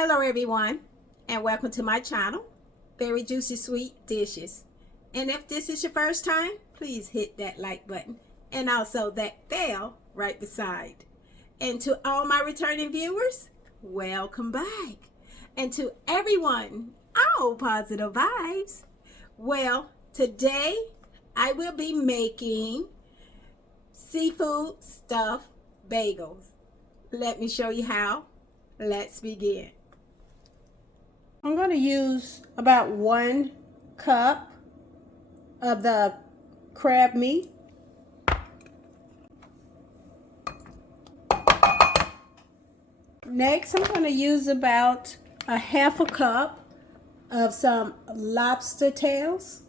Hello everyone, and welcome to my channel, Very Juicy Sweet Dishes. And if this is your first time, please hit that like button and also that bell right beside. And to all my returning viewers, welcome back. And to everyone, all positive vibes. Well, today I will be making seafood stuffed bagels. Let me show you how. Let's begin. I'm going to use about 1 cup of the crab meat. Next, I'm going to use about a half a cup of some lobster tails.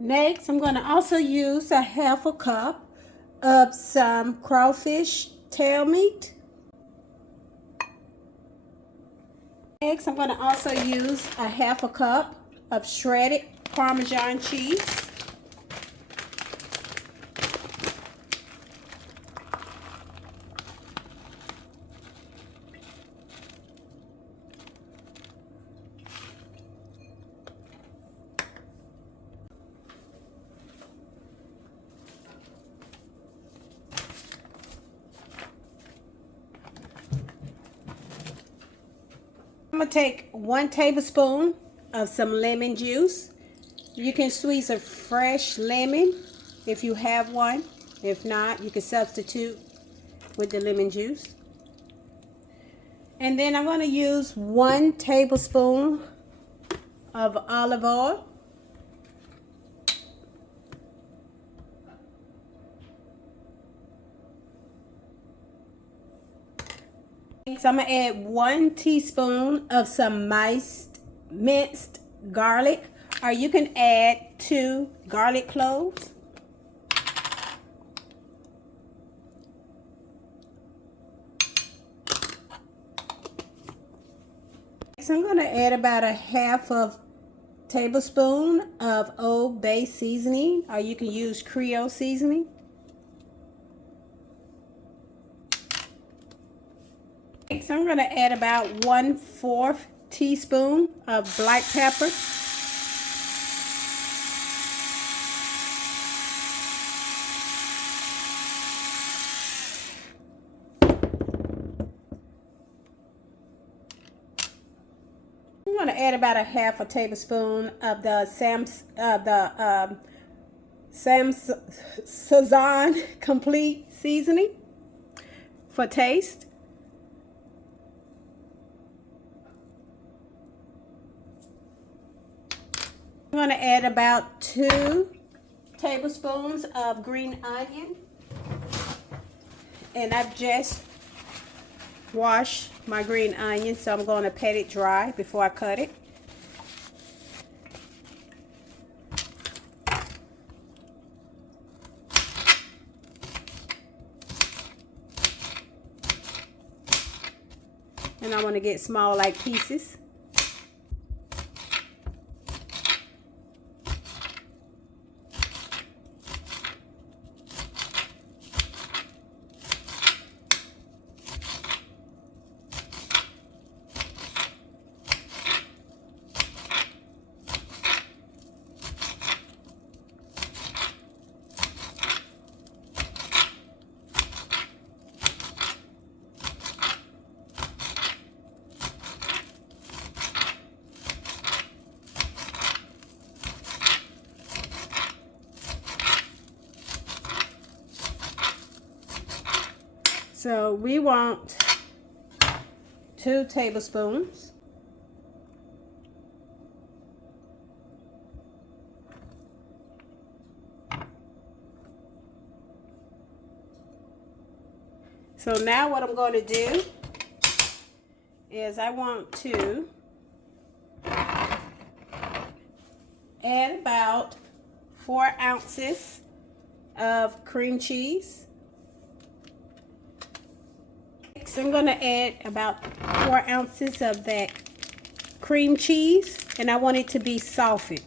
Next, I'm going to also use a half a cup of some crawfish tail meat. Next, I'm going to also use a half a cup of shredded Parmesan cheese. I'm going to take 1 tablespoon of some lemon juice. You can squeeze a fresh lemon if you have one. If not, you can substitute with the lemon juice. And then I'm going to use 1 tablespoon of olive oil. Next, I'm going to add 1 teaspoon of some minced garlic, or you can add 2 garlic cloves. Next, I'm going to add about a half of tablespoon of Old Bay seasoning, or you can use Creole seasoning. Next, I'm going to add about 1/4 teaspoon of black pepper. I'm going to add about a half a tablespoon of the sazon complete seasoning for taste. I'm going to add about 2 tablespoons of green onion, and I've just washed my green onion, so I'm going to pat it dry before I cut it. And I want to get small like pieces. So we want 2 tablespoons. So now what I'm going to do is I want to add about 4 ounces of cream cheese. Next, I'm going to add about 4 ounces of that cream cheese, and I want it to be softened.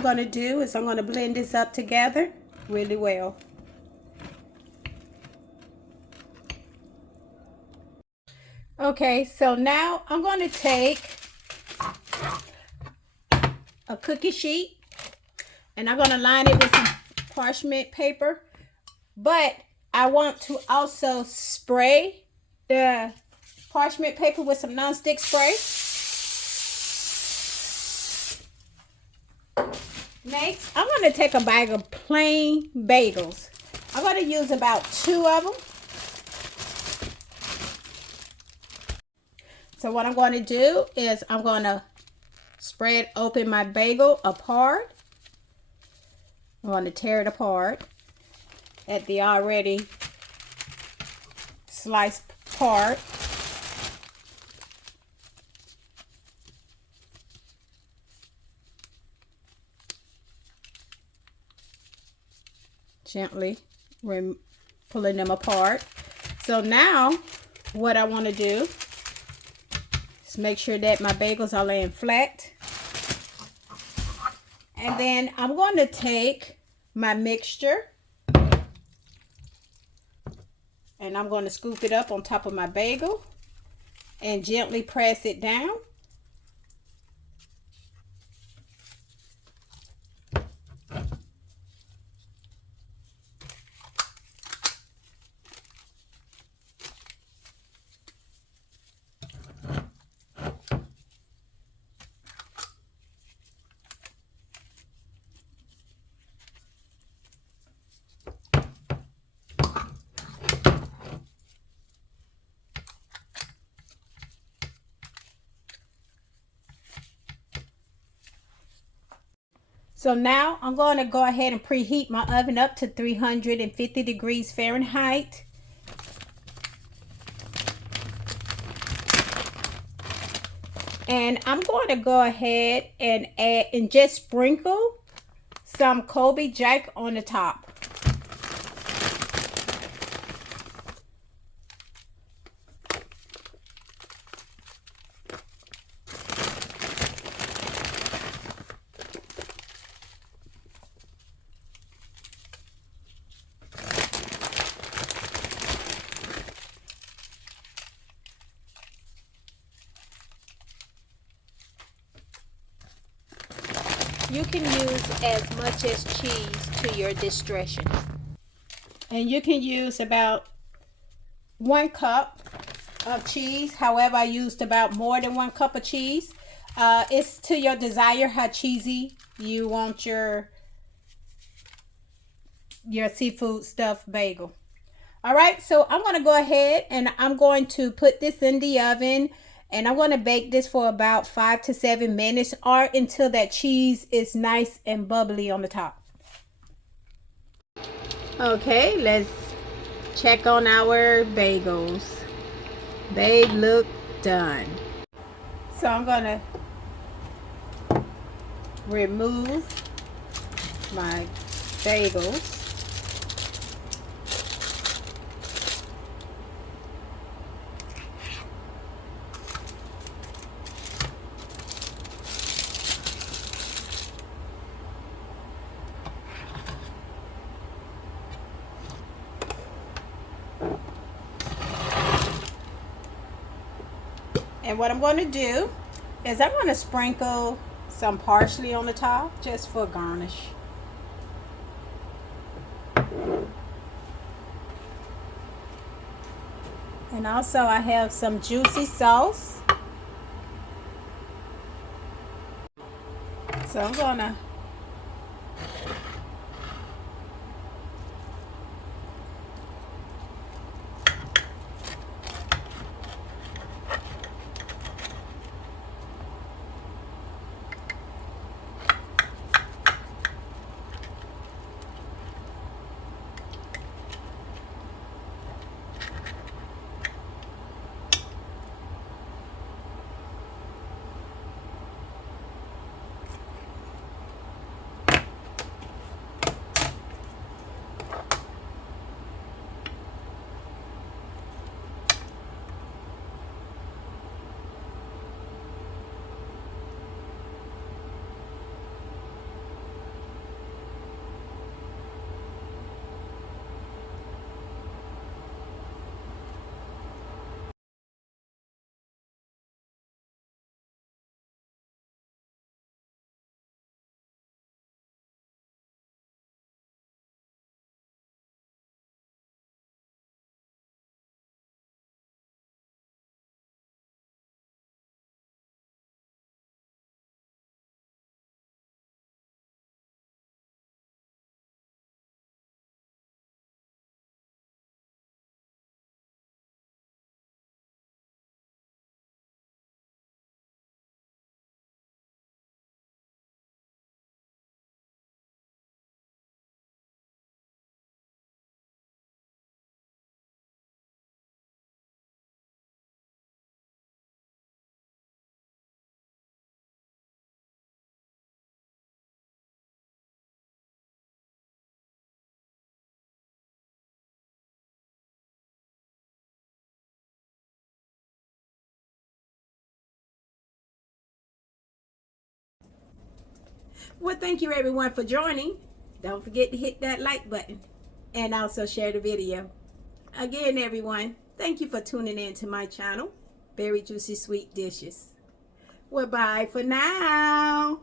I'm going to do is I'm going to blend this up together really well. Okay, so now I'm going to take a cookie sheet and I'm going to line it with some parchment paper. But I want to also spray the parchment paper with some nonstick spray. Next, I'm going to take a bag of plain bagels. I'm going to use about 2 of them. So what I'm going to do is I'm going to spread open my bagel apart. I'm going to tear it apart at the already sliced part. Gently pulling them apart. So now what I want to do is make sure that my bagels are laying flat. And then I'm going to take my mixture and I'm going to scoop it up on top of my bagel and gently press it down. So now I'm going to go ahead and preheat my oven up to 350 degrees Fahrenheit. And I'm going to go ahead and add and just sprinkle some Colby Jack on the top. You can use as much as cheese to your discretion. And you can use about 1 cup of cheese. However, I used about more than 1 cup of cheese. It's to your desire how cheesy you want your seafood stuffed bagel. All right, so I'm going to go ahead and I'm going to put this in the oven. And I'm going to bake this for about 5 to 7 minutes or until that cheese is nice and bubbly on the top. Okay, let's check on our bagels. They look done. So I'm going to remove my bagels. And what I'm going to do is I'm going to sprinkle some parsley on the top just for garnish. And also I have some juicy sauce. So I'm going to Well, thank you everyone for joining. Don't forget to hit that like button and also share the video. Again, everyone, thank you for tuning in to my channel, Very Juicy Sweet Dishes. Well, bye for now.